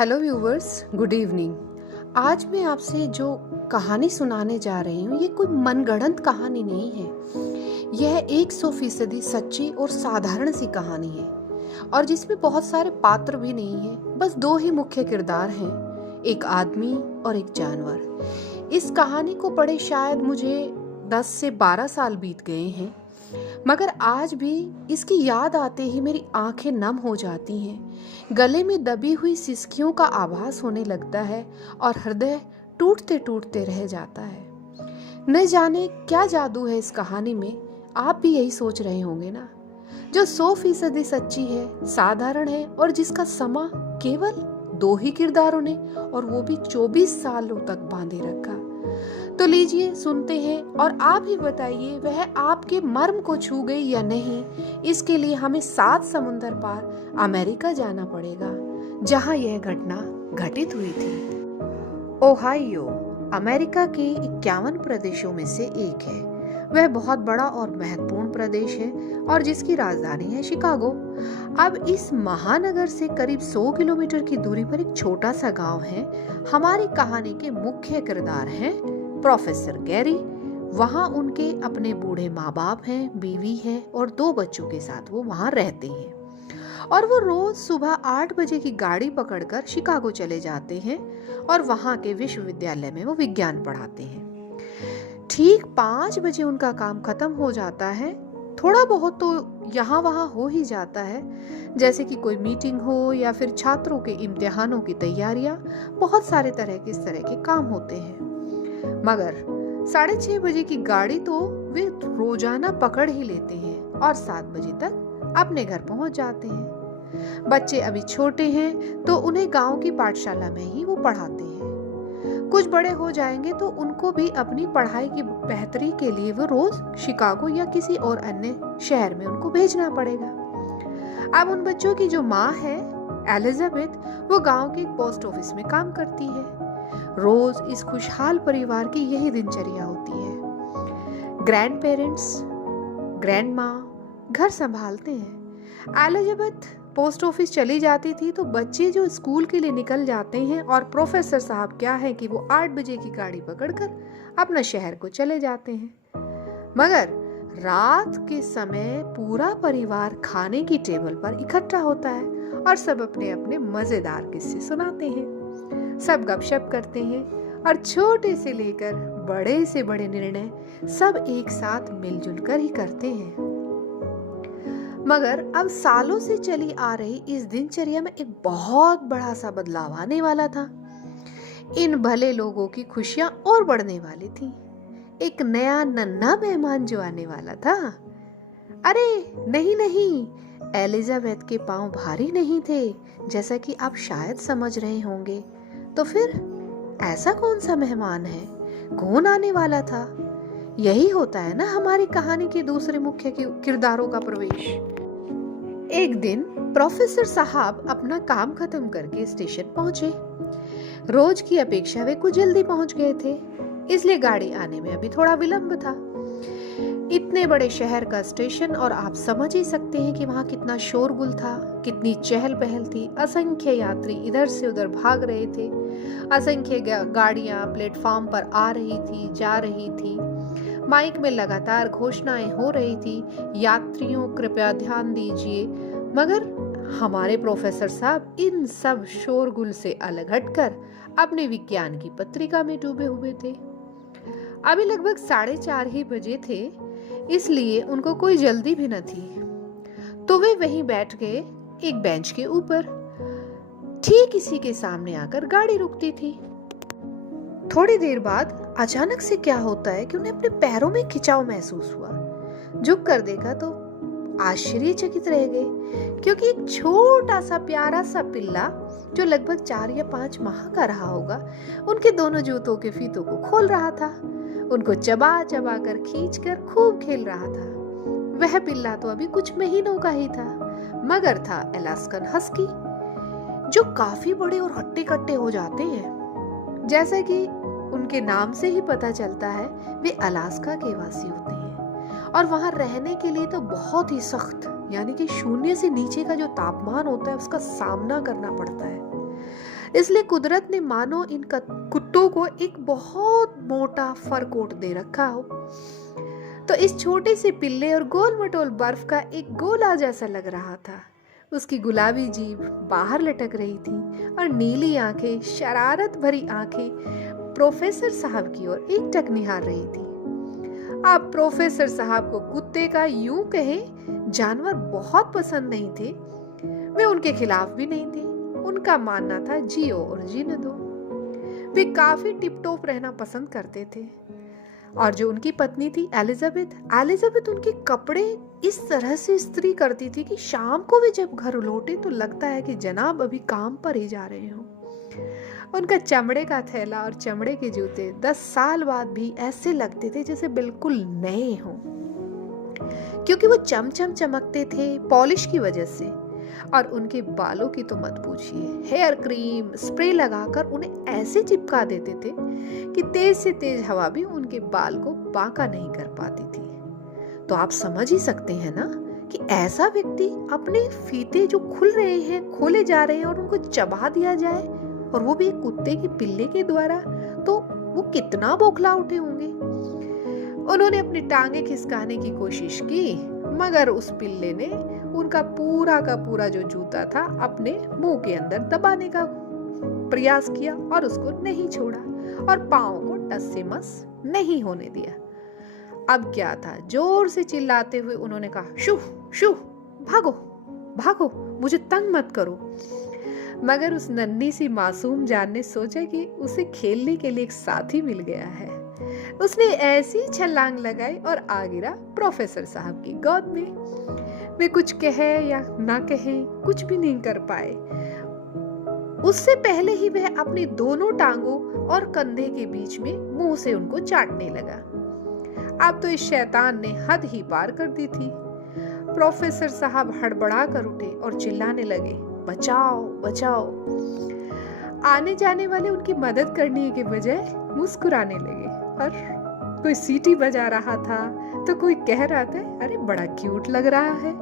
Hello viewers, good evening. आज मैं आपसे जो कहानी सुनाने जा रही हूँ ये कोई मनगढ़ंत कहानी नहीं है। यह 100% सच्ची और साधारण सी कहानी है और जिसमें बहुत सारे पात्र भी नहीं है। बस दो ही मुख्य किरदार हैं, एक आदमी और एक जानवर। इस कहानी को पढ़े शायद मुझे 10 से 12 साल बीत गए हैं, मगर आज भी इसकी याद आते ही मेरी आंखें नम हो जाती हैं। गले में दबी हुई सिसकियों का आभास होने लगता है और हृदय टूटते टूटते रह जाता है। न जाने क्या जादू है इस कहानी में। आप भी यही सोच रहे होंगे ना, जो 100% सच्ची है, साधारण है और जिसका समा केवल 2 ही किरदारों ने और वो भी 24 सालों तक बांधे रखा। तो लीजिए सुनते हैं और आप ही बताइए वह आपके मर्म को छू गई या नहीं। इसके लिए हमें 7 समुंदर पार अमेरिका जाना पड़ेगा, जहां यह घटना घटित हुई थी। ओहायो अमेरिका के 51 प्रदेशों में से एक है। वह बहुत बड़ा और महत्वपूर्ण प्रदेश है और जिसकी राजधानी है शिकागो। अब इस महानगर से करीब 100 किलोमीटर की दूरी पर एक छोटा सा गांव है। हमारी कहानी के मुख्य किरदार हैं प्रोफेसर गैरी। वहाँ उनके अपने बूढ़े माँ बाप हैं, बीवी है और 2 बच्चों के साथ वो वहाँ रहते हैं। और वो रोज सुबह 8 बजे की गाड़ी पकड़कर शिकागो चले जाते हैं और वहाँ के विश्वविद्यालय में वो विज्ञान पढ़ाते हैं। ठीक 5 बजे उनका काम खत्म हो जाता है। थोड़ा बहुत तो यहाँ वहाँ हो ही जाता है, जैसे कि कोई मीटिंग हो या फिर छात्रों के इम्तिहानों की तैयारियां। बहुत सारे तरह के इस तरह के काम होते हैं। मगर 6:30 बजे की गाड़ी तो वे रोजाना पकड़ ही लेते हैं और 7 बजे तक अपने घर पहुंच जाते हैं। बच्चे अभी छोटे हैं तो उन्हें गांव की पाठशाला में ही वो पढ़ाते हैं। कुछ बड़े हो जाएंगे तो उनको भी अपनी पढ़ाई की बेहतरी के लिए वो रोज शिकागो या किसी और अन्य शहर में उनको भेजना पड़ेगा। अब उन बच्चों की जो माँ है एलिजाबेथ, वो गांव के पोस्ट ऑफिस में काम करती है। रोज इस खुशहाल परिवार की यही दिनचर्या होती है। ग्रैंड पेरेंट्स, ग्रैंड माँ घर संभालते हैं। एलिजाबेथ पोस्ट ऑफिस चली जाती थी तो बच्चे जो स्कूल के लिए निकल जाते हैं और प्रोफेसर साहब क्या है कि वो 8 बजे की गाड़ी पकड़कर अपना शहर को चले जाते हैं। मगर रात के समय पूरा परिवार खाने की टेबल पर इकट्ठा होता है और सब अपने अपने मजेदार किस्से सुनाते हैं। सब गपशप करते हैं और छोटे से लेकर बड़े से बड़े निर्णय सब एक साथ मिलजुल कर ही करते हैं। मगर अब सालों से चली आ रही इस दिनचर्या में एक बहुत बड़ा सा बदलाव आने वाला था। इन भले लोगों की खुशियां और बढ़ने वाली थी। एक नया नन्हा मेहमान जो आने वाला था। अरे नहीं नहीं, एलिजाबेथ के पांव भारी नहीं थे, जैसा कि आप शायद समझ रहे होंगे। तो फिर ऐसा कौन सा मेहमान है, कौन आने वाला था? यही होता है ना हमारी कहानी के दूसरे मुख्य किरदारों का प्रवेश। एक दिन प्रोफेसर साहब अपना काम खत्म करके स्टेशन पहुंचे। रोज की अपेक्षा वे कुछ जल्दी पहुंच गए थे, इसलिए गाड़ी आने में अभी थोड़ा विलंब था। इतने बड़े शहर का स्टेशन और आप समझ ही सकते हैं कि वहां कितना शोरगुल था, कितनी चहल पहल थी। असंख्य यात्री इधर से उधर भाग रहे थे। असंख्य गाड़ियां प्लेटफॉर्म पर आ रही थी, जा रही थी। माइक में लगातार घोषणाएं हो रही थी, यात्रियों कृपया ध्यान दीजिए। मगर हमारे प्रोफेसर साहब इन सब शोरगुल से अलग हटकर अपने विज्ञान की पत्रिका में डूबे हुए थे। अभी लगभग 4:30 ही बजे थे, इसलिए उनको कोई जल्दी भी न थी। तो वे वहीं बैठ गए एक बेंच के ऊपर। ठीक इसी के सामने आकर गाड़ी रुकती थी। थोड़ी देर बाद अचानक से क्या होता है कि उन्हें अपने पैरों में खिंचाव महसूस हुआ। झुक कर देखा तो आश्चर्यचकित रह गए, क्योंकि एक छोटा सा प्यारा सा पिल्ला जो लगभग 4 या 5 माह का रहा होगा, उनके दोनों जूतों के फीतों को खोल रहा था। उनको चबा चबा कर खींच कर खूब खेल रहा था। वह पिल्ला तो अभी कुछ महीनों का ही था, मगर था अलास्कन हस्की, जो काफी बड़े और हट्टे कट्टे हो जाते हैं। जैसा कि उनके नाम से ही पता चलता है, वे अलास्का के वासी होते हैं और वहां रहने के लिए तो बहुत ही सख्त, यानी कि 0 से नीचे का जो तापमान होता है उसका सामना करना पड़ता है। इसलिए कुदरत ने मानो इन कुत्तों को एक बहुत मोटा फर कोट दे रखा हो। तो इस छोटे से पिल्ले और गोल मटोल बर्फ का एक गोला जैसा लग रहा था। उसकी गुलाबी जीभ बाहर लटक रही थी और नीली आंखें, शरारत भरी आंखें प्रोफेसर साहब की ओर एकटक निहार रही थी। आप प्रोफेसर साहब को कुत्ते का यूं कहे जानवर बहुत पसंद नहीं थे। वे उनके खिलाफ भी नहीं थे। उनका मानना था जियो और जीने दो। वे काफी टिपटॉप रहना पसंद करते थे। और जो उनकी पत्नी थी एलिजाबेथ उनके कपड़े इस तरह से इस्त्री करती थी कि शाम को भी जब घर लौटे तो लगता है कि जनाब अभी काम पर ही जा रहे हो। उनका चमड़े का थैला और चमड़े के जूते 10 साल बाद भी ऐसे लगते थे जैसे बिल्कुल नए हों, क्योंकि वो चमचम चमकते थे पॉलिश की वजह से। और उनके बालों की तो मत पूछिए, हेयर क्रीम स्प्रे लगाकर उन्हें ऐसे चिपका देते थे कि तेज से तेज हवा भी उनके बाल को बांका नहीं कर पाती थी। तो आप समझ ही सकते हैं ना कि ऐसा व्यक्ति अपने फीते जो खुल रहे हैं, खोले जा रहे हैं और उनको चबा दिया जाए, और वो भी एक कुत्ते के पिल्ले के द्वारा, तो वो कितना बौखला उठे होंगे। उन्होंने अपनी टांगे खिसकाने की कोशिश की, मगर उस पिल्ले ने उनका पूरा का पूरा जो जूता था अपने मुंह के अंदर दबाने का प्रयास किया और उसको नहीं छोड़ा और पांव को टस से मस नहीं होने दिया। अब क्या था, जोर से चिल्लाते हुए उन्होंने कहा, शू शू, भागो भागो, मुझे तंग मत करो। मगर उस नन्ही सी मासूम जान ने सोचा कि उसे खेलने के लिए एक साथी मिल गया है। उसने ऐसी छलांग लगाई और आ गिरा प्रोफेसर साहब की गोद में। वे कुछ कहे या ना कहे, कुछ भी नहीं कर पाए। उससे पहले ही वह अपनी दोनों टांगों और कंधे के बीच में मुंह से उनको चाटने लगा। अब तो इस शैतान ने हद ही पार कर दी थी। प्रोफेसर साहब हड़बड़ा कर उठे और चिल्लाने लगे, बचाओ बचाओ। आने जाने वाले उनकी मदद करने के बजाय मुस्कुराने लगे और कोई सीटी बजा रहा था तो कोई कह रहा था, अरे बड़ा क्यूट लग रहा है।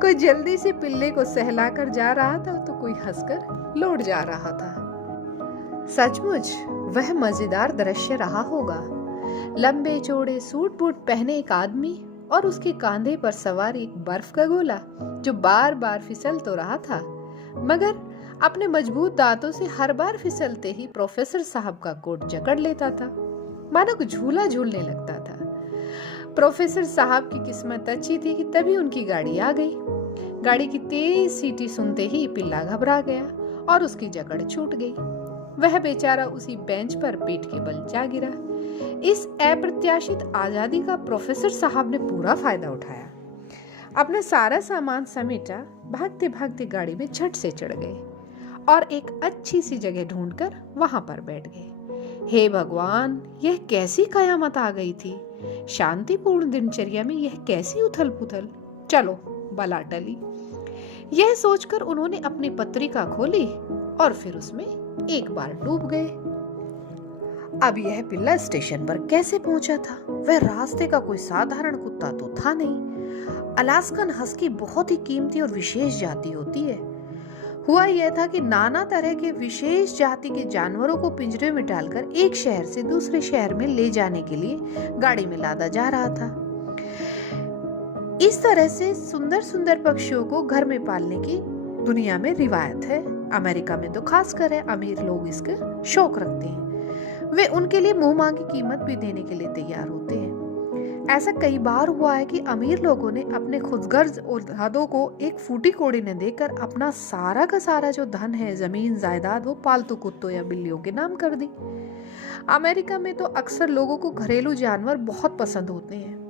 कोई जल्दी से पिल्ले को सहलाकर जा रहा था तो कोई हंसकर लौट जा रहा था। सचमुच वह मजेदार दृश्य रहा होगा। लंबे चौड़े सूट बूट पहने एक आदमी और उसके कांधे पर सवार एक बर्फ का गोला जो बार बार फिसल तो रहा था, मगर अपने मजबूत दांतों से हर बार फिसलते ही प्रोफेसर साहब का कोट जकड़ लेता था, मानो को झूला झूलने लगता था। प्रोफेसर साहब की किस्मत अच्छी थी कि तभी उनकी गाड़ी आ गई। गाड़ी की तेज सीटी सुनते ही पिल्ला घबरा गया और उसकी जकड़ छूट गई। वह बेचारा उसी बेंच पर पेट के बल जा गिरा। इस अप्रत्याशित आजादी का प्रोफेसर साहब ने पूरा फायदा उठाया। अपना सारा सामान समेटा, भागते भागते गाड़ी में झट से चढ़ गए और एक अच्छी सी जगह ढूंढकर वहां पर बैठ गए। हे भगवान, यह कैसी कयामत आ गई थी। शांतिपूर्ण दिनचर्या में यह कैसी उथल पुथल। चलो बला टली। यह सोचकर उन्होंने अपनी पत्रिका खोली और फिर उसमें एक बार डूब गए। अब यह पिल्ला स्टेशन पर कैसे पहुंचा था? वह रास्ते का कोई साधारण कुत्ता तो था नहीं। अलास्कन हस्की बहुत ही कीमती और विशेष जाति होती है। हुआ यह था कि नाना तरह के विशेष जाति के जानवरों को पिंजरे में डालकर एक शहर से दूसरे शहर में ले जाने के लिए गाड़ी में लादा जा रहा था। इस तरह से सुंदर सुंदर पक्षियों को घर में पालने की दुनिया में रिवायत है। अमेरिका में तो खासकर है, अमीर लोग इसका शौक रखते हैं। वे उनके लिए मुंह मांगी कीमत भी देने के लिए तैयार होते हैं। ऐसा कई बार हुआ है कि अमीर लोगों ने अपने खुदगर्ज औलादों को एक फूटी कोड़ी न देकर अपना सारा का सारा जो धन है, जमीन जायदाद, वो पालतू कुत्तों या बिल्लियों के नाम कर दी। अमेरिका में तो अक्सर लोगों को घरेलू जानवर बहुत पसंद होते हैं।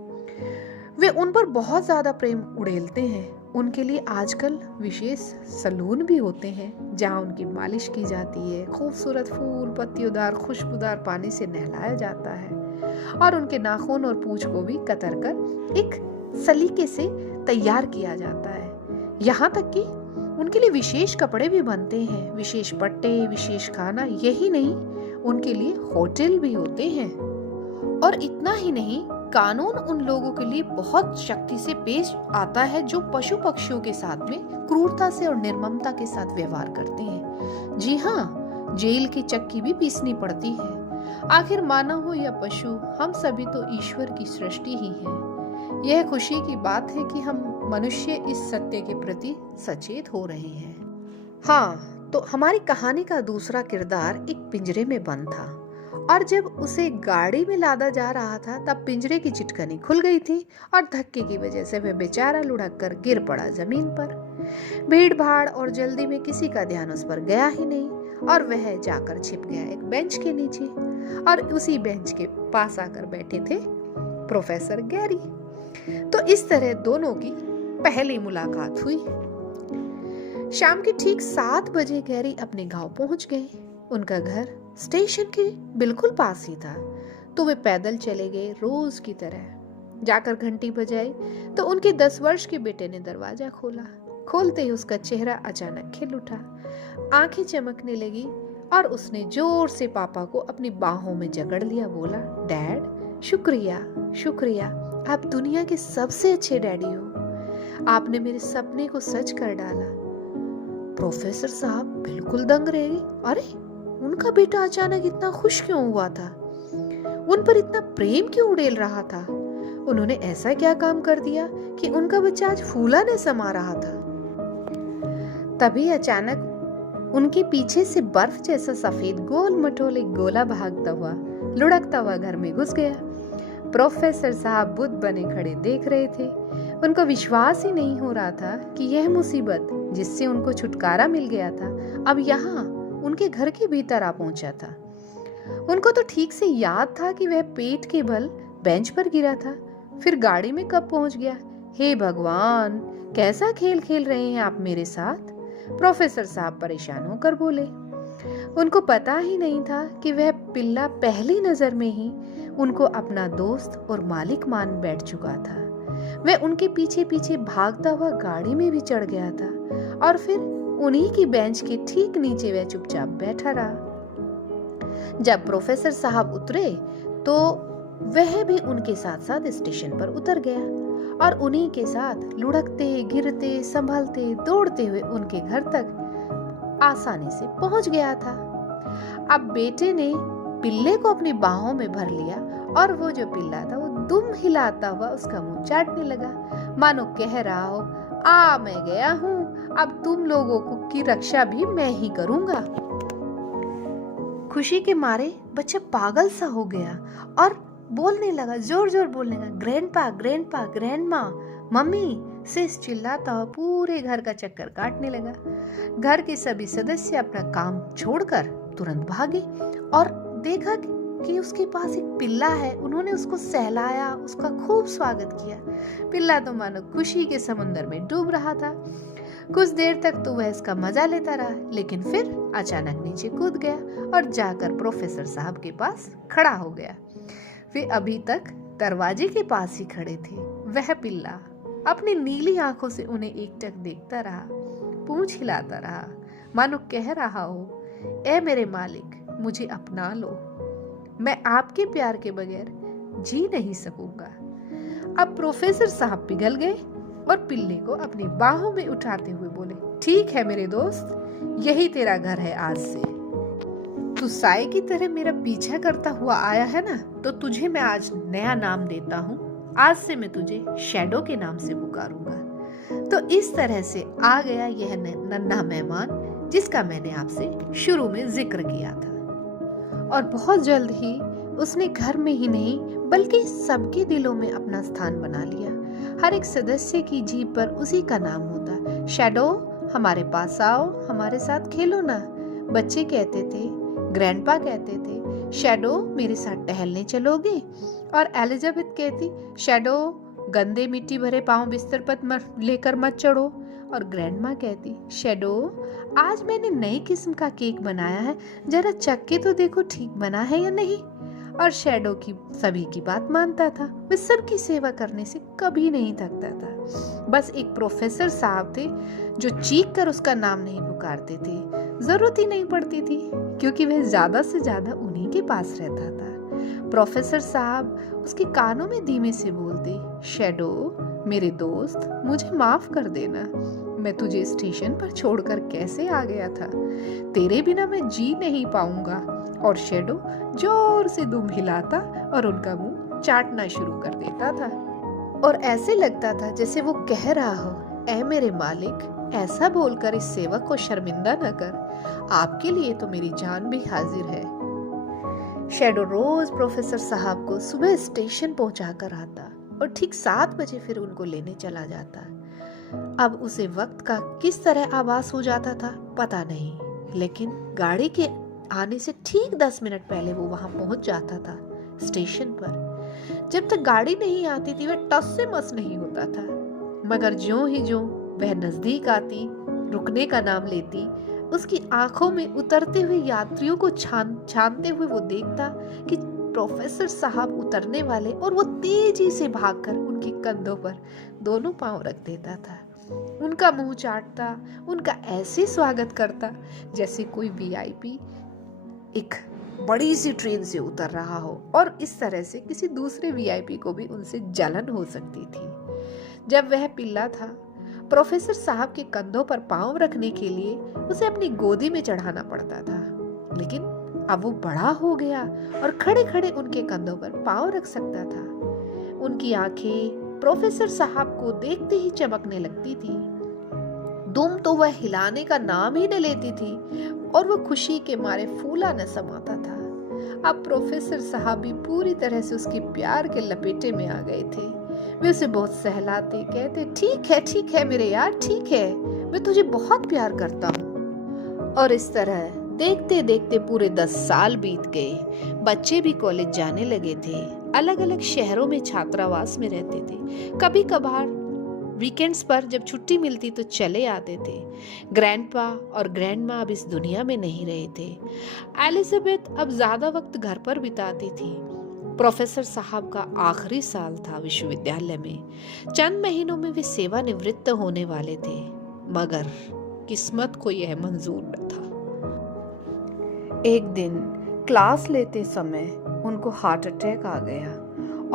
वे उन पर बहुत ज्यादा प्रेम उड़ेलते हैं। उनके लिए आजकल विशेष सलून भी होते हैं जहां उनकी मालिश की जाती है, खूबसूरत फूल पत्तियोंदार खुशबूदार पानी से नहलाया जाता है और उनके नाखून और पूंछ को भी कतर कर एक सलीके से तैयार किया जाता है। यहाँ तक कि उनके लिए विशेष कपड़े भी बनते हैं, विशेष पट्टे, विशेष खाना। यही नहीं, उनके लिए होटल भी होते हैं। और इतना ही नहीं, कानून उन लोगों के लिए बहुत शक्ति से पेश आता है जो पशु पक्षियों के साथ में क्रूरता से और निर्ममता के साथ व्यवहार करते हैं। जी हाँ, जेल की चक्की भी पीसनी पड़ती है। आखिर मानव हो या पशु, हम सभी तो ईश्वर की सृष्टि ही है। यह खुशी की बात है कि हम मनुष्य इस सत्य के प्रति सचेत हो रहे हैं। हाँ, तो हमारी कहानी का दूसरा किरदार एक पिंजरे में बंद था, और जब उसे गाड़ी में लादा जा रहा था तब पिंजरे की चिटकनी खुल गई थी और धक्के की वजह से वह बेचारा लुढ़क कर गिर पड़ा जमीन पर। भीड़ भाड़ और जल्दी में किसी का ध्यान उस पर गया ही नहीं और वह जाकर छिप गया एक बेंच के नीचे, और उसी बेंच के पास आकर बैठे थे प्रोफेसर गैरी। तो इस तरह दोनों की पहली मुलाकात हुई। शाम के ठीक 7 बजे गैरी अपने गांव पहुंच गए। उनका घर स्टेशन के बिल्कुल पास ही था, तो वे पैदल चले गए रोज की तरह। जाकर घंटी बजाई तो उनके 10 वर्ष के बेटे ने दरवाजा खोला। खोलते ही उसका चेहरा अचानक खिल उठा, आंखें चमकने लगी और उसने जोर से पापा को अपनी बाहों में जकड़ लिया। बोला, डैड, शुक्रिया शुक्रिया, आप दुनिया के सबसे अच्छे डैडी हो। आपने मेरे सपने को सच कर डाला। प्रोफेसर साहब बिल्कुल दंग रह गए। अरे, उनका बेटा अचानक इतना खुश क्यों हुआ था? उन पर इतना प्रेम क्यों उड़ेल रहा था? उन्होंने ऐसा क्या काम कर दिया कि उनका बच्चा आज फूला न समा रहा था? तभी अचानक उनके पीछे से बर्फ जैसा सफेद गोल मटोल एक गोला भागता हुआ, लुढ़कता हुआ घर में घुस गया। प्रोफेसर साहब बुद्ध बने खड़े देख रहे थे। उनको विश्वास ही नहीं हो रहा था कि यह मुसीबत जिससे उनको छुटकारा मिल गया था अब यहाँ उनके घर के भीतर आ पहुंचा था। उनको तो ठीक से याद था कि वह पेट के बल बेंच पर गिरा था, फिर गाड़ी में कब पहुंच गया। हे भगवान, कैसा खेल खेल रहे हैं आप मेरे साथ? प्रोफेसर साहब परेशान होकर बोले। उनको पता ही नहीं था कि वह पिल्ला पहली नजर में ही उनको अपना दोस्त और मालिक मान बैठ चुका था। वह उनके पीछे पीछे भागता हुआ गाड़ी में भी चढ़ गया था और फिर उन्हीं की बेंच के ठीक नीचे वह चुपचाप बैठा रहा। जब प्रोफेसर साहब उतरे तो वह भी उनके साथ साथ स्टेशन पर उतर गया और उन्हीं के साथ लुढ़कते, गिरते, संभलते, दौड़ते हुए उनके घर तक आसानी से पहुंच गया था। अब बेटे ने पिल्ले को अपनी बाहों में भर लिया और वो जो पिल्ला था वो दुम हिलाता हुआ उसका मुंह चाटने लगा, मानो कह रहा हो, आ मैं गया हूँ, अब तुम लोगों की रक्षा भी मैं ही करूंगा। खुशी के मारे बच्चा पागल सा हो गया और बोलने लगा, जोर जोर बोलने लगा, ग्रैंडपा, ग्रैंडपा, ग्रैंडमा, मम्मी से चिल्लाता हुआ पूरे घर का चक्कर काटने लगा। घर के सभी सदस्य अपना काम छोड़कर तुरंत भागे और देखा कि उसके पास एक पिल्ला है। उन्होंने उसको सहलाया, उसका खूब स्वागत किया। पिल्ला तो मानो खुशी के समुद्र में डूब रहा था। कुछ देर तक तो वह इसका मजा लेता रहा, लेकिन फिर अचानक नीचे कूद गया और जाकर प्रोफेसर साहब के पास खड़ा हो गया। वे अभी तक दरवाजे के पास ही खड़े थे। वह पिल्ला अपनी नीली आंखों से उन्हें एकटक देखता रहा, पूंछ हिलाता रहा, मानो कह रहा हो, ए मेरे मालिक, मुझे अपना लो, मैं आपके प्यार के बगैर जी नहीं सकूंगा। अब प्रोफेसर साहब पिघल गए और पिल्ले को अपनी बाहों में उठाते हुए बोले, ठीक है मेरे दोस्त, यही तेरा घर है आज से। तू साए की तरह मेरा पीछा करता हुआ आया है ना, तो तुझे मैं आज नया नाम देता हूँ। आज से मैं तुझे शैडो के नाम से पुकारूंगा। तो इस तरह से आ गया यह नन्हा मेहमान जिसका मैंने आपसे शुरू में जिक्र किया था। और बहुत जल्द ही उसने घर में ही नहीं बल्कि सबके दिलों में अपना स्थान बना लिया। हर एक सदस्य की जीभ पर उसी का नाम होता, शैडो हमारे पास आओ, हमारे साथ खेलो ना। बच्चे कहते थे, ग्रैंडपा कहते थे, शैडो मेरे साथ टहलने चलोगे? और एलिजाबेथ कहती, शैडो गंदे मिट्टी भरे पांव बिस्तर पर लेकर मत चढ़ो। और ग्रैंडमा कहती, शैडो आज मैंने नई किस्म का केक बनाया है, जरा चख के तो देखो ठीक बना है या नहीं। और शैडो की सभी की बात मानता था। वह सबकी सेवा करने से कभी नहीं थकता था। बस एक प्रोफेसर साहब थे जो चीख कर उसका नाम नहीं पुकारते थे। जरूरत ही नहीं पड़ती थी क्योंकि वह ज्यादा से ज्यादा उन्हीं के पास रहता था। प्रोफेसर साहब उसके कानों में धीमे से बोलते, शैडो मेरे दोस्त, मुझे माफ कर देना, मैं तुझे स्टेशन पर छोड़कर कैसे आ गया था। तेरे बिना मैं जी नहीं पाऊंगा। और शैडो जोर से दुम हिलाता और उनका मुंह चाटना शुरू कर देता था और ऐसे लगता था जैसे वो कह रहा हो, ऐ मेरे मालिक, ऐसा बोलकर इस सेवक को शर्मिंदा न कर। आपके लिए तो मेरी जान भी हाजिर है। शैडो रोज प्रोफेसर साहब को सुबह स्टेशन पहुंचा कर आता और ठीक 7 बजे फिर उनको लेने चला जाता। अब उसे वक्त का किस तरह आभास हो जाता था पता नहीं, लेकिन गाड़ी के आने से ठीक 10 मिनट पहले वो वहां पहुंच जाता था स्टेशन पर। जब तक गाड़ी नहीं आती थी वह टस से मस नहीं होता था, मगर ज्यों ही ज्यों वह नजदीक आती, रुकने का नाम लेती, उसकी आंखों में उतरते हुए यात्रियों को छानते हुए वो देखता कि प्रोफेसर साहब उतरने वाले और वो तेजी से भागकर उनके कंधों पर दोनों पांव रख देता था। उनका मुंह चाटता, उनका ऐसे स्वागत करता जैसे कोई वीआईपी एक बड़ी सी ट्रेन से उतर रहा हो, और इस तरह से किसी दूसरे वीआईपी को भी उनसे जलन हो सकती थी। जब वह पिल्ला था, प्रोफेसर साहब के कंधों पर पांव रखने के लिए उसे अपनी गोदी में चढ़ाना पड़ता था, लेकिन अब वो बड़ा हो गया और खड़े खड़े उनके कंधों पर पांव रख सकता था। उनकी आंखें प्रोफेसर साहब को देखते ही चमकने लगती थी। दुम तो वह हिलाने का नाम ही न लेती थी और वो खुशी के मारे फूला न समाता था। अब प्रोफेसर साहब भी पूरी तरह से उसके प्यार के लपेटे में आ गए थे। वे उसे बहुत सहलाते, कहते, ठीक है मेरे यार, ठीक है, मैं तुझे बहुत प्यार करता हूँ। और इस तरह देखते देखते पूरे 10 साल बीत गए। बच्चे भी कॉलेज जाने लगे थे, अलग अलग शहरों में छात्रावास में रहते थे। कभी कभार वीकेंड्स पर जब छुट्टी मिलती तो चले आते थे। ग्रैंडपा और ग्रैंडमा अब इस दुनिया में नहीं रहे थे। एलिजाबेथ अब ज्यादा वक्त घर पर बिताती थी। प्रोफेसर साहब का आखिरी साल था विश्वविद्यालय में। चंद महीनों में वे सेवानिवृत्त होने वाले थे, मगर किस्मत को यह मंजूर न था। एक दिन क्लास लेते समय उनको हार्ट अटैक आ गया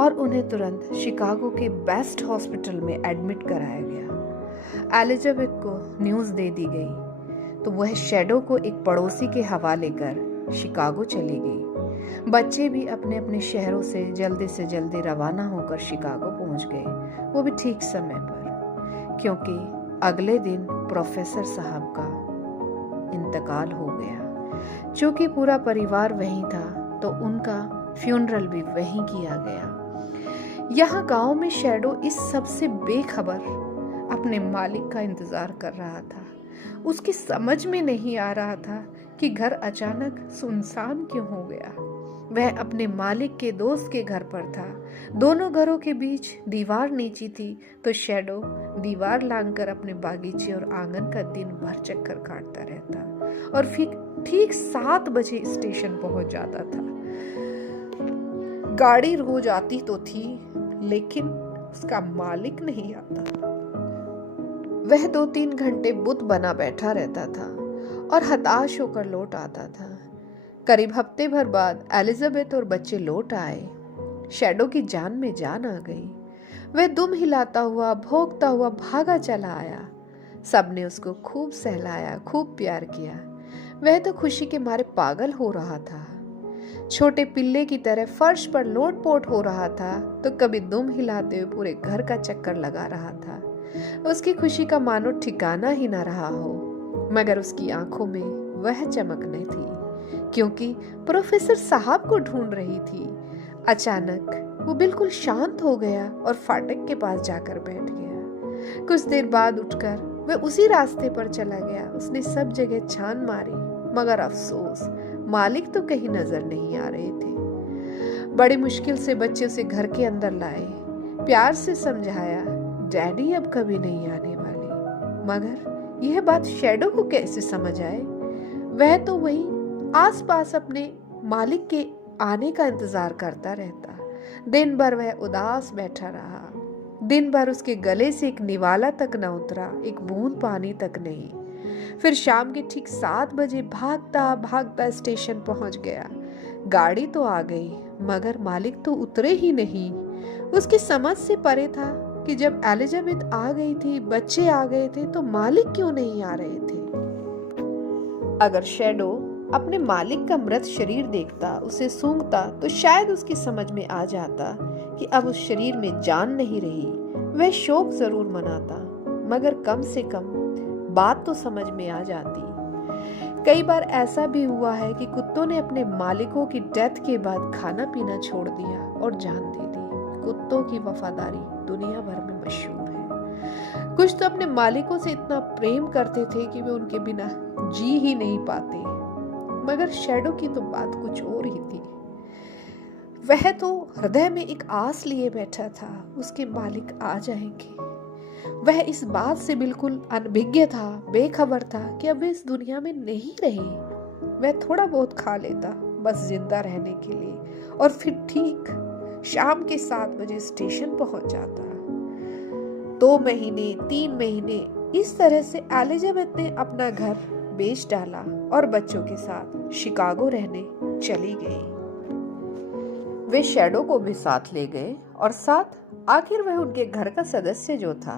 और उन्हें तुरंत शिकागो के बेस्ट हॉस्पिटल में एडमिट कराया गया। एलिजाबेथ को न्यूज़ दे दी गई तो वह शैडो को एक पड़ोसी के हवाले कर शिकागो चली गई। बच्चे भी अपने अपने शहरों से जल्दी रवाना होकर शिकागो पहुंच गए, वो भी ठीक समय पर, क्योंकि अगले दिन प्रोफेसर साहब का इंतकाल हो गया। चूंकि पूरा परिवार वहीं था तो उनका फ्यूनरल भी वहीं किया गया। यहाँ गांव में शैडो इस सब से बेखबर अपने मालिक का इंतजार कर रहा था। उसकी समझ में नहीं आ रहा था कि घर अचानक सुनसान क्यों हो गया। वह अपने मालिक के दोस्त के घर पर था। दोनों घरों के बीच दीवार नीची थी, तो शैडो दीवार लांघकर अपने बागीचे और आंगन का दिन भर चक्कर काटता रहता और फिर ठीक 7 बजे स्टेशन पहुंच जाता था। गाड़ी रोज आती तो थी, लेकिन उसका मालिक नहीं आता। वह 2-3 घंटे बुत बना बैठा रहता था और हताश होकर लौट आता था। करीब हफ्ते भर बाद एलिजाबेथ और बच्चे लौट आए। शैडो की जान में जान आ गई। वह दुम हिलाता हुआ, भौंकता हुआ भागा चला आया। सबने उसको खूब सहलाया, खूब प्यार किया। वह तो खुशी के मारे पागल हो रहा था। छोटे पिल्ले की तरह फर्श पर लोट-पोट हो रहा था, तो कभी दुम हिलाते हुए पूरे घर का चक्कर लगा रहा था। उसकी खुशी का मानो ठिकाना ही न रहा हो, मगर उसकी आंखों में वह चमक नहीं थी, क्योंकि प्रोफेसर साहब को ढूंढ रही थी। अचानक वो बिल्कुल शांत हो गया और फाटक के पास जाकर बैठ गया। कुछ देर बाद उठकर वह उसी रास्ते पर चला गया। उसने सब जगह छान मारी, मगर अफसोस, मालिक तो कहीं नजर नहीं आ रहे थे। बड़ी मुश्किल से बच्चे उसे घर के अंदर लाए, प्यार से समझाया, डैडी अब कभी नहीं आने वाले। मगर यह बात शैडो को कैसे समझ आए? वह तो वही आसपास अपने मालिक के आने का इंतजार करता रहता। दिन भर वह उदास बैठा रहा। दिन भर उसके गले से एक निवाला तक न उतरा, एक बूंद पानी तक नहीं। फिर शाम के ठीक 7 बजे भागता भागता स्टेशन पहुंच गया। गाड़ी तो आ गई, मगर मालिक तो उतरे ही नहीं। उसकी समझ से परे था कि जब एलिजाबेथ आ गई थी, बच्चे आ गए थे, तो मालिक क्यों नहीं आ रहे थे। अगर शैडो अपने मालिक का मृत शरीर देखता, उसे सूंघता, तो शायद उसकी समझ में आ जाता कि अब उस शरीर में जान नहीं रही। वह शोक जरूर मनाता, मगर कम से कम बात तो समझ में आ जाती। कई बार ऐसा भी हुआ है कि कुत्तों ने अपने मालिकों की डेथ के बाद खाना पीना छोड़ दिया और जान दे दी। कुत्तों की वफादारी दुनिया भर में मशहूर है। कुछ तो अपने मालिकों से इतना प्रेम करते थे कि वे उनके बिना जी ही नहीं पाते। मगर शैडो की तो बात कुछ और ही थी। वह तो हृदय में एक आस लिए बैठा था, उसके मालिक आ जाएंगे। वह इस बात से बिल्कुल अनभिज्ञ था, बेखबर था कि अब वे इस दुनिया में नहीं रहे। वह थोड़ा बहुत खा लेता, बस जिंदा रहने के लिए, और फिर ठीक शाम के 7 बजे स्टेशन पहुंच जाता। 2 महीने, 3 महीने, इस तरह से एलिजाबेथ ने अपना घर बेच डाला और बच्चों के साथ शिकागो रहने चली गई। वे शैडो को भी साथ ले गए और साथ आखिर वह उनके घर का सदस्य जो था,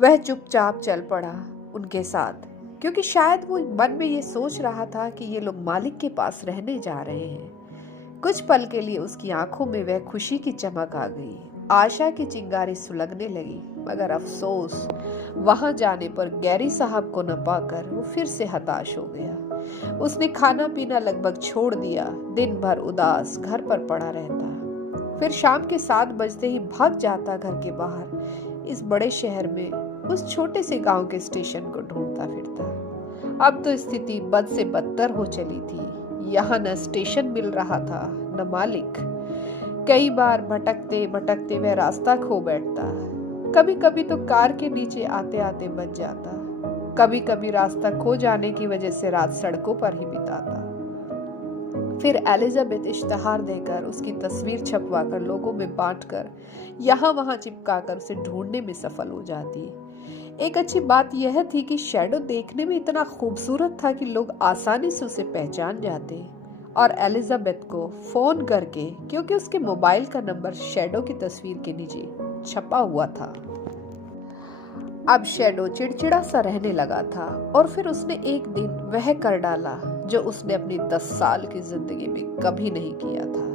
वह चुपचाप चल पड़ा उनके साथ, क्योंकि शायद वो मन में ये सोच रहा था कि ये लोग मालिक के पास रहने जा रहे हैं। कुछ पल के लिए उसकी आंखों में वह खुशी की चमक आ गई, आशा की चिंगारी सुलगने लगी। मगर अफसोस, वहां जाने पर गैरी साहब को न पाकर वो फिर से हताश हो गया। उसने खाना पीना लगभग छोड़ दिया, दिन भर उदास घर पर पड़ा रहता। फिर शाम के 7 बजते ही भाग जाता घर के बाहर, इस बड़े शहर में उस छोटे से गांव के स्टेशन को ढूंढता फिरता। अब तो स्थिति बद से बदतर हो चली थी। यहाँ न स्टेशन मिल रहा था, न मालिक। कई बार भटकते भटकते वह रास्ता खो बैठता। कभी कभी तो कार के नीचे आते आते बच जाता। कभी कभी रास्ता खो जाने की वजह से रात सड़कों पर ही बिताता। फिर एलिजाबेथ इश्तहार देकर, उसकी तस्वीर छपवाकर, लोगों में बांटकर, यहाँ वहां चिपकाकर उसे ढूंढने में सफल हो जाती। एक अच्छी बात यह थी कि शैडो देखने में इतना खूबसूरत था कि लोग आसानी से उसे पहचान जाते और एलिजाबेथ को फोन करके, क्योंकि उसके मोबाइल का नंबर शैडो की तस्वीर के नीचे छपा हुआ था। अब शैडो चिड़चिड़ा सा रहने लगा था और फिर उसने एक दिन वह कर डाला जो उसने अपनी 10 साल की जिंदगी में कभी नहीं किया था।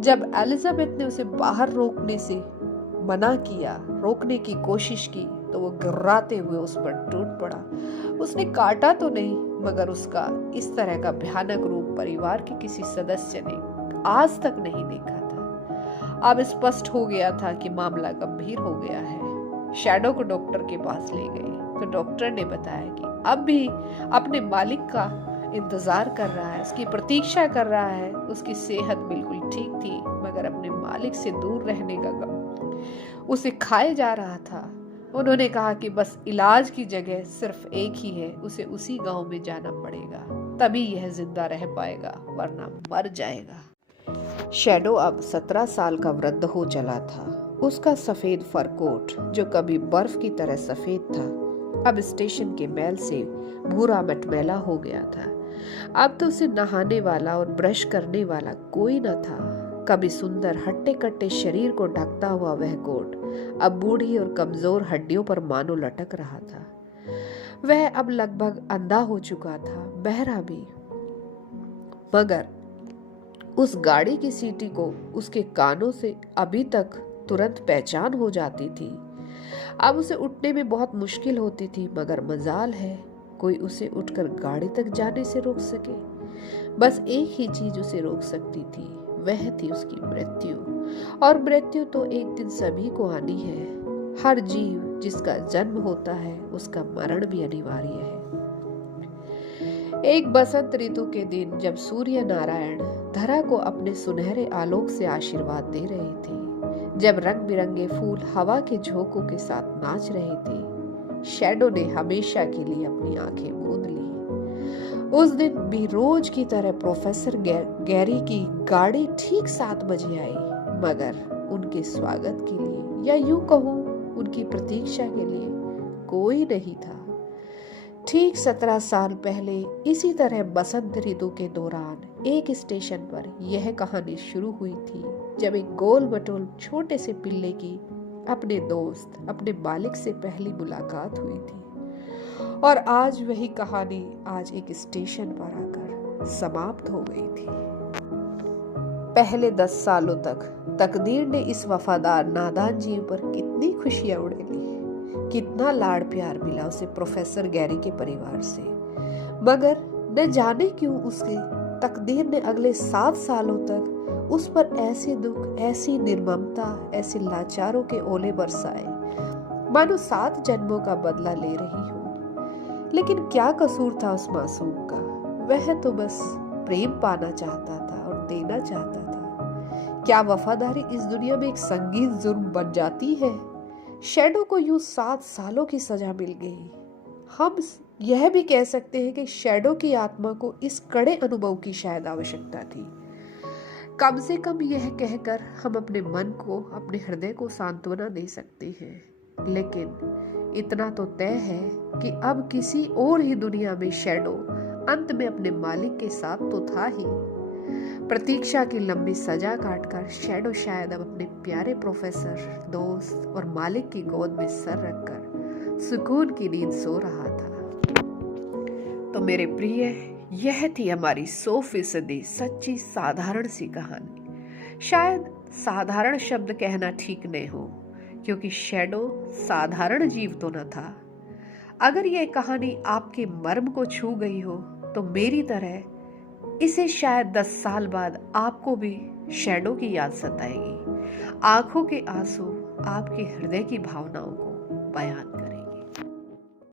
जब एलिजाबेथ ने उसे बाहर रोकने की कोशिश की, तो वो गिर्राते हुए उस पर टूट पड़ा। उसने काटा तो नहीं, मगर उसका इस तरह का भयानक रूप परिवार के किसी सदस्य ने आज तक नहीं देखा था। अब स्पष्ट हो गया था कि मामला गंभीर हो गया है। शैडो को डॉक्टर के पास ले गए तो डॉक्टर ने बताया कि अब भी अपने मालिक का इंतजार कर रहा है, उसकी प्रतीक्षा कर रहा है। उसकी सेहत बिल्कुल ठीक थी, मगर अपने मालिक से दूर रहने का गम उसे खाए जा रहा था। उन्होंने कहा कि बस इलाज की जगह सिर्फ एक ही है, उसे उसी गांव में जाना पड़ेगा, तभी यह जिंदा रह पाएगा, वरना मर जाएगा। शैडो अब 17 साल का वृद्ध हो चला था। उसका सफेद फर कोट, जो कभी बर्फ की तरह सफेद था, अब स्टेशन के मैल से भूरा मटमैला हो गया था। अब तो उसे नहाने वाला और ब्रश करने वाला कोई न था। कभी सुंदर हट्टे कट्टे शरीर को ढकता हुआ वह कोट अब बूढ़ी और कमजोर हड्डियों पर मानो लटक रहा था। वह अब लगभग अंधा हो चुका था, बहरा भी। मगर उस गाड़ी की सीटी को उसके कानों से अभी तक तुरंत पहचान हो जाती थी। अब उसे उठने में बहुत मुश्किल होती थी, मगर मजाल है कोई उसे उठकर गाड़ी तक जाने से रोक सके। बस एक ही चीज उसे रोक सकती थी, वह थी उसकी मृत्यु। और मृत्यु तो एक दिन सभी को आनी है। हर जीव जिसका जन्म होता है, उसका मरण भी अनिवार्य है। एक बसंत ऋतु के दिन, जब सूर्य नारायण धरा को अपने सुनहरे आलोक से आशीर्वाद दे रहे थे, जब रंग बिरंगे फूल हवा के झोंकों के साथ नाच रहे थे, शैडो ने हमेशा के लिए अपनी आंखें मूंद ली। उस दिन भी रोज की तरह प्रोफेसर गैरी की गाड़ी ठीक 7 बजे आई, मगर उनके स्वागत के लिए, या यूं कहूं उनकी प्रतीक्षा के लिए, कोई नहीं था। ठीक 17 साल पहले इसी तरह बसंत ऋतु के दौरान एक स्टेशन पर यह कहानी शुरू हुई थी, जब एक गोल मटोल छोटे से पिल्ले की अपने दोस्त, अपने मालिक से पहली मुलाकात हुई थी और आज वही कहानी आज एक स्टेशन पर आकर समाप्त हो गई थी। पहले 10 सालों तक तकदीर ने इस वफादार नादान जीव पर कितनी खुशियां उड़ेली, कितना लाड़ प्यार मिला उसे प्रोफेसर गैरी के परिवार से, मगर न जाने क्यों उसके तकदीर ने अगले 7 सालों तक उस पर ऐसे दुख, ऐसी निर्ममता, ऐसे लाचारों के ओले बरसाए मानो 7 जन्मों का बदला ले रही हो। लेकिन क्या कसूर था उस मासूम का? वह तो बस प्रेम पाना चाहता था और देना चाहता था। क्या वफादारी इस दुनिया में एक संगीन जुर्म बन जाती है? शैडो को यूं 7 सालों की सजा मिल गई। हम यह भी कह सकते हैं कि शैडो की आत्मा को इस कड़े अनुभव की शायद आवश्यकता थी। कम से कम यह कहकर हम अपने मन को, अपने हृदय को सांत्वना दे सकते हैं। लेकिन इतना तो तय है कि अब किसी और ही दुनिया में शैडो अंत में अपने मालिक के साथ तो था ही। प्रतीक्षा की लंबी सजा काटकर शैडो शायद अब अपने प्यारे प्रोफेसर, दोस्त और मालिक की गोद में सर रखकर सुकून की नींद सो रहा था। तो मेरे प्रिय, यह थी हमारी 100% सच्ची साधारण सी कहानी। शायद साधारण शब्द कहना ठीक नहीं हो, क्योंकि शैडो साधारण जीव तो न था। अगर यह कहानी आपके मर्म को छू गई हो तो मेरी तरह इसे शायद 10 साल बाद आपको भी शैडो की याद सताएगी। आंखों के आंसू आपके हृदय की भावनाओं को बयान